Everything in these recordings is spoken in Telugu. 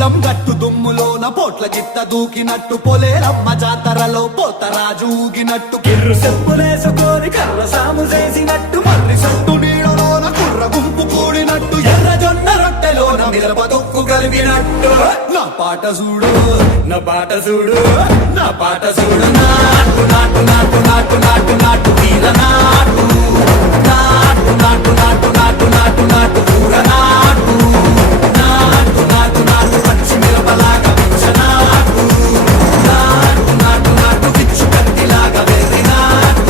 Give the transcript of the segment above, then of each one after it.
పొలం గట్టు దుమ్ములోన పోట్ల గిత్త దూకినట్టు పొలేరమ్మ జాతరలో పోతరాజు ఊగినట్టు కిర్రు చెప్పులేసుకొని కర్ర సాము చేసినట్టు మర్రి సట్టు నీడలోన కుర్ర గుంపు కూడినట్టు ఎర్ర జొన్న రొట్టెలోన మిరప దొక్కు కలిపినట్టు నా పాట చూడు నా పాట చూడు నా పాట చూడు నాటు నాటు నాటు నాటు నాటు నాటు వీర నాటు నాటు నాటు నాటు నాటు నాటు నాటు కూర నాటు నాటు నాటు నాటు పచ్చి మిరపలాగా పిచ్చ నాటు నాటు నాటు నాటు పిచ్చు కత్తిలాగా వెర్రి నాటు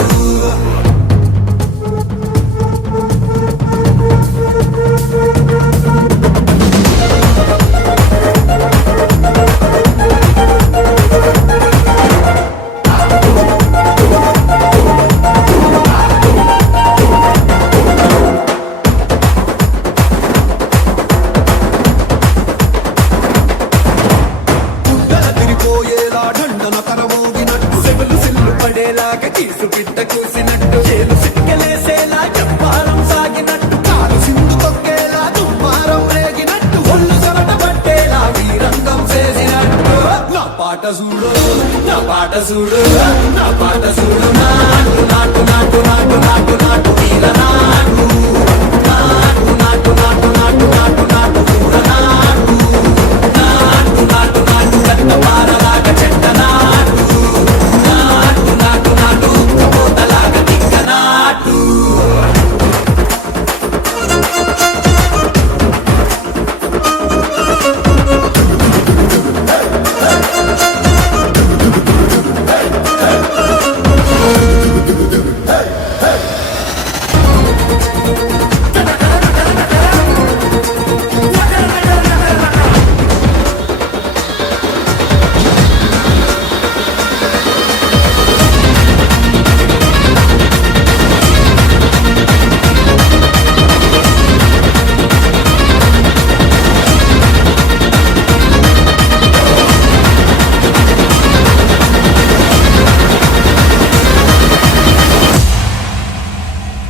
కీసు పిట్ట కూసినట్టు చేలు సిక్కలేసేలా చెప్పారం సాగినట్టు కాలు సింధు తొక్కేలా దుమ్మారం రేగినట్టు ఒళ్ళు చెమట పట్టేలా వీరంగం చేసినట్టు నా పాట చూడు నా పాట చూడు నా పాట చూడు